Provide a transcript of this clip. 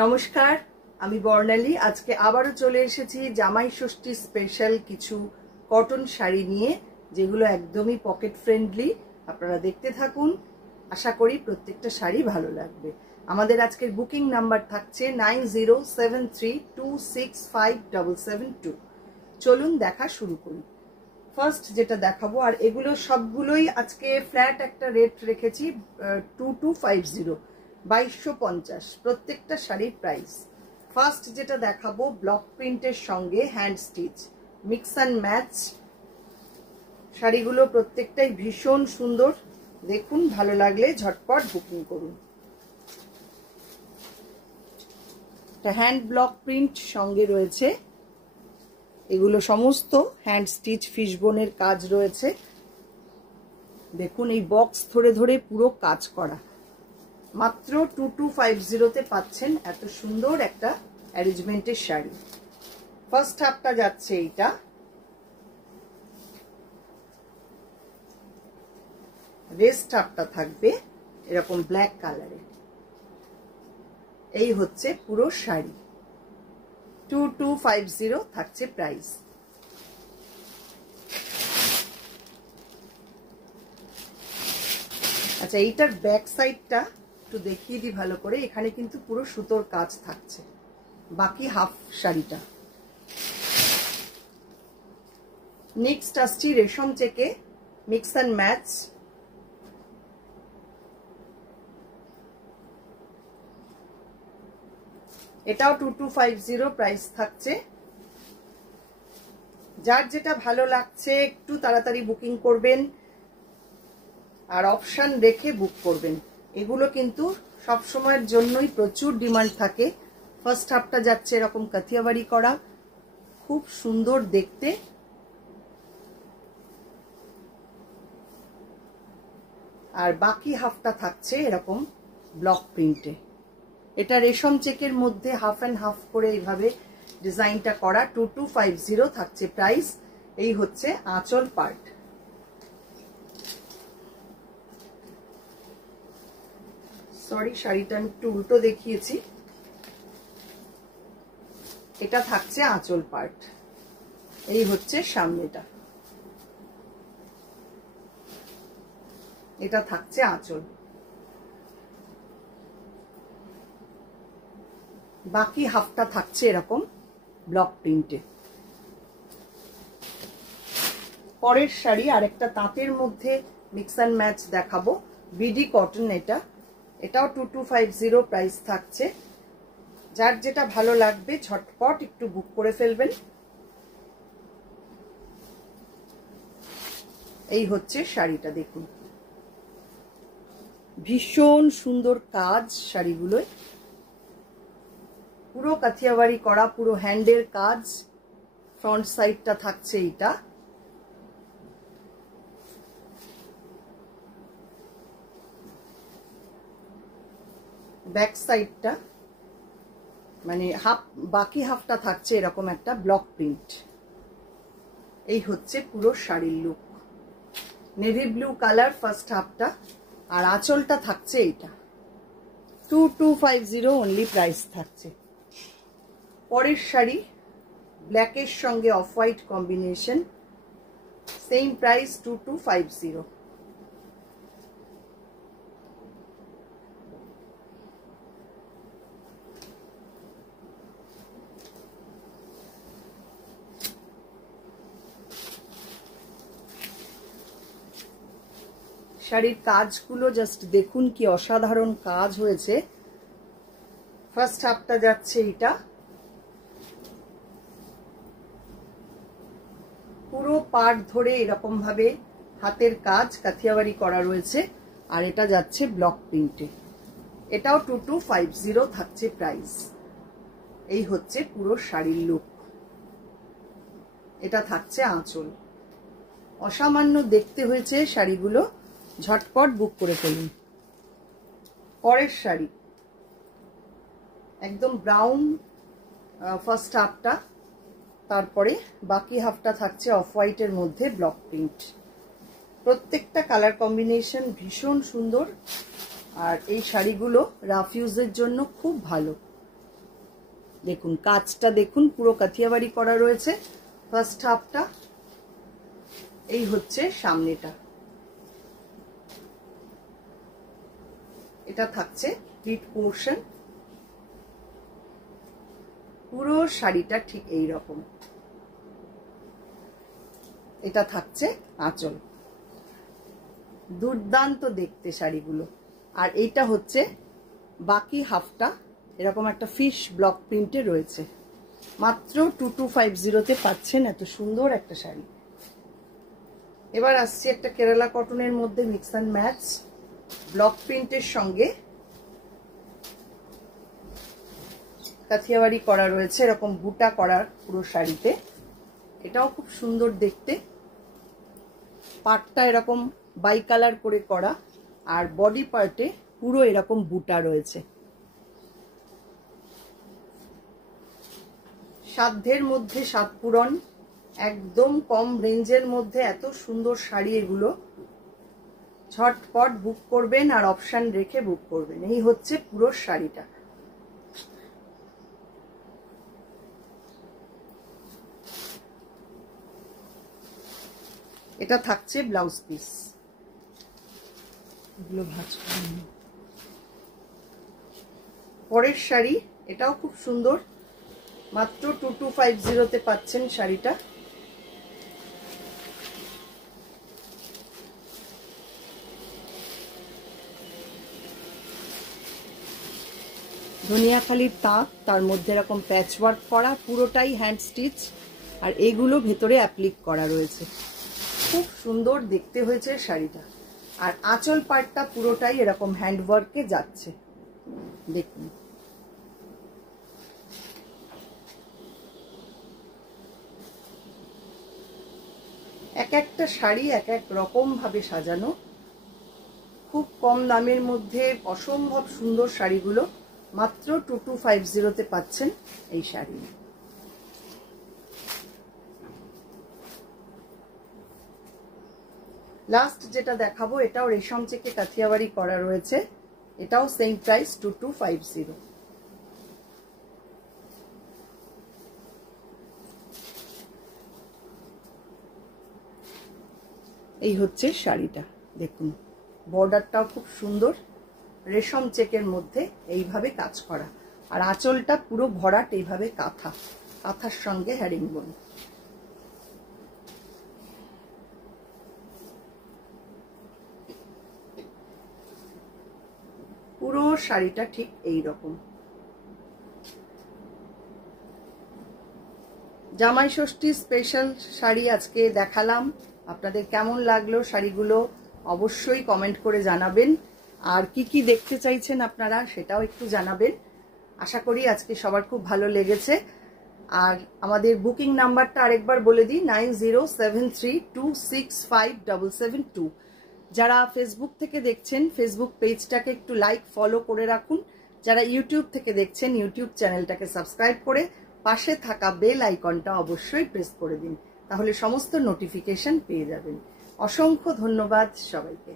নমস্কার, আমি বর্ণালী। আজকে আবারও চলে এসেছি জামাই ষষ্ঠী স্পেশাল কিছু কটন শাড়ি নিয়ে, যেগুলো একদমই পকেট ফ্রেন্ডলি। আপনারা দেখতে থাকুন, আশা করি প্রত্যেকটা শাড়ি ভালো লাগবে। আমাদের আজকের বুকিং নাম্বার থাকছে 9073265772। চলুন দেখা শুরু করি। ফার্স্ট যেটা দেখাবো, আর এগুলো সবগুলোই আজকে ফ্ল্যাট একটা রেট রেখেছি, 2250, 2250 প্রত্যেকটা শাড়ির প্রাইস। ফার্স্ট যেটা দেখাবো ব্লক প্রিন্টের সঙ্গে hand stitch mix and match শাড়িগুলো প্রত্যেকটাই ভীষণ সুন্দর। দেখুন, ভালো লাগলে ঝটপট বুকিং করুন। হ্যান্ড ব্লক প্রিন্ট সঙ্গে রয়েছে, এগুলো সমস্ত হ্যান্ড স্টিচ ফিশবোনের কাজ রয়েছে। দেখুন, এই বক্স ধরে ধরে পুরো কাজ করা। মাত্র 2250-তে পাচ্ছেন এত সুন্দর একটা অ্যারেঞ্জমেন্টের শাড়ি। ফার্স্ট হাফটা যাচ্ছে এইটা, রেস্ট হাফটা থাকবে এরকম ব্ল্যাক কালারে। এই হচ্ছে পুরো শাড়ি, 2250 থাকছে প্রাইস। আচ্ছা, এইটার ব্যাক সাইডটা একটু দেখিয়ে দিই ভালো করে। এখানে কিন্তু পুরো সুতোর কাজ থাকছে বাকি হাফ শাড়িটা। নেক্সট আসছি রেশম চেকে মিক্স অ্যান্ড ম্যাচ। এটাও 2250 প্রাইস থাকছে। যার যেটা ভালো লাগছে একটু তাড়াতাড়ি বুকিং করবেন, আর অপশন রেখে বুক করবেন। এগুলো কিন্তু সব সময়ের জন্যই প্রচুর ডিমান্ড থাকে। ফার্স্ট হাফটা যাচ্ছে এরকম কাথিয়াবাড়ি করা, খুব সুন্দর দেখতে। আর বাকি হাফটা থাকছে এরকম ব্লক প্রিন্টে। এটা রেশম চেকের মধ্যে হাফ অ্যান্ড হাফ করে এইভাবে ডিজাইনটা করা, 2250 থাকছে প্রাইস। এই হচ্ছে আঁচল পার্ট। সরি, শাড়িটা আমি একটু উল্টো দেখিয়েছি। এটা থাকছে আঁচল পার্ট। এই হচ্ছে সামনেটা, এটা থাকছে আঁচল। বাকি হাফটা থাকছে এরকম ব্লক প্রিন্টে। পরের শাড়ি আরেকটা তাঁতের মধ্যে মিক্স অ্যান্ড ম্যাচ দেখাবো, বিডি কটন। এটাও 2250 প্রাইস থাকছে। যার যেটা ভালো লাগবে ঝটপট একটু বুক করে ফেলবেন। এই হচ্ছে শাড়িটা, দেখুন ভীষণ সুন্দর কাজ শাড়িগুলোয়, পুরো কাথিয়াবাড়ি করা, পুরো হ্যান্ডের কাজ। ফ্রন্ট সাইডটা থাকছে এইটা, ব্যাক সাইডটা মানে হাফ, বাকি হাফটা থাকছে এরকম একটা ব্লক প্রিন্ট। এই হচ্ছে পুরো শাড়ির look. Navy blue colour first হাফটা, আর আঁচলটা থাকছে এইটা। 2250 অনলি প্রাইস থাকছে। পরের শাড়ি ব্ল্যাকের সঙ্গে off white combination, same price 2250। শাড়ির কাজগুলো জাস্ট দেখুন কি অসাধারণ কাজ হয়েছে। ফার্স্ট হাফটা যাচ্ছে এটা, পুরো পাড় ধরে এরকম ভাবে হাতের কাজ কাথিয়াবাড়ি করা রয়েছে, আর এটা যাচ্ছে ব্লক প্রিন্টে। এটাও 2250 থাকছে প্রাইস। এই হচ্ছে পুরো শাড়ির লুক। এটা থাকছে আঁচল। অসামান্য দেখতে হয়েছে শাড়িগুলো, ঝটপট বুক করে ফেলুন। পরের শাড়ি একদম ব্রাউন ফার্স্ট হাফটা, তারপরে বাকি হাফটা থাকছে অফ হোয়াইটের মধ্যে ব্লক প্রিন্ট। প্রত্যেকটা কালার কম্বিনেশন ভীষণ সুন্দর, আর এই শাড়িগুলো রাফ ইউজের জন্য খুব ভালো। দেখুন কাজটা দেখুন, পুরো কাথিয়াবাড়ি করা রয়েছে। ফার্স্ট হাফটা এই হচ্ছে, সামনেটা এটা থাকছে প্লিট পোর্শন। পুরো শাড়িটা ঠিক এই রকম। এটা থাকছে আঁচল। দুর্দান্ত দেখতে শাড়িগুলো। আর এইটা হচ্ছে বাকি হাফটা, এরকম একটা ফিশ ব্লক প্রিন্টে রয়েছে। মাত্র 2250-তে পাচ্ছেন এত সুন্দর একটা শাড়ি। এবার আসছি একটা কেরালা কটনের মধ্যে মিক্স অ্যান্ড ম্যাচ ব্লক প্রিন্টের সঙ্গে কাথিয়াবাড়ি করা রয়েছে, এরকম বুটা করার পুরো শাড়িতে। এটাও খুব সুন্দর দেখতে। পাটটা এরকম বাই কালার করে করা, আর বডি পার্টে পুরো এরকম বুটা রয়েছে। সাধ্যের মধ্যে সাত পূরণ, একদম কম রেঞ্জের মধ্যে এত সুন্দর শাড়ি এগুলো। ঝটপট বুক করবেন আর অপশন রেখে বুক করবেন। এই হচ্ছে পুরো শাড়িটা। এটা থাকছে ব্লাউজ পিস। এগুলো ভাঁজ করে নিন। পরের শাড়ি, এটাও খুব সুন্দর, মাত্র 2250-তে পাচ্ছেন শাড়িটা। ধনিয়াখালির তাঁত, তার মধ্যে এরকম প্যাচ ওয়ার্ক করা, পুরোটাই হ্যান্ড স্টিচ, আর এগুলো ভেতরে অ্যাপ্লিক করা রয়েছে। খুব সুন্দর দেখতে হয়েছে শাড়িটা। আর আঁচল পাটটা পুরোটাই এরকম হ্যান্ড ওয়ার্কে যাচ্ছে, দেখুন। এক একটা শাড়ি এক এক রকম ভাবে সাজানো। খুব কম দামের মধ্যে অসম্ভব সুন্দর শাড়িগুলো মাত্র 2250-তে পাচ্ছেন এই শাড়ি। লাস্ট যেটা দেখাবো, এটাও রেশম চেকে কাথিয়াবাড়ি করা রয়েছে। এটাও সেম প্রাইস 2250। এই হচ্ছে শাড়িটা, দেখুন। বর্ডারটাও খুব সুন্দর, রেশম চেকের মধ্যে এইভাবে কাজ করা। আর আঁচলটা পুরো ভরাট এইভাবে কাঁথা, কাঁথার সঙ্গে হ্যারিংবোন। পুরো শাড়িটা ঠিক এই রকম। জামাই ষষ্ঠী স্পেশাল শাড়ি আজকে দেখালাম। আপনাদের কেমন লাগলো শাড়িগুলো অবশ্যই কমেন্ট করে জানাবেন। আর কি কি দেখতে চাইছেন আপনারা সেটাও একটু জানাবেন। আশা করি আজকে সবার খুব ভালো লেগেছে। আর আমাদের বুকিং নাম্বারটা আরেকবার বলে দিই, 9073265772। যারা ফেসবুক থেকে দেখছেন ফেসবুক পেজটাকে একটু লাইক ফলো করে রাখুন। যারা ইউটিউব থেকে দেখছেন ইউটিউব চ্যানেলটাকে সাবস্ক্রাইব করে পাশে থাকা বেল আইকনটা অবশ্যই প্রেস করে দিন, তাহলে সমস্ত নোটিফিকেশন পেয়ে যাবেন। অসংখ্য ধন্যবাদ সবাইকে।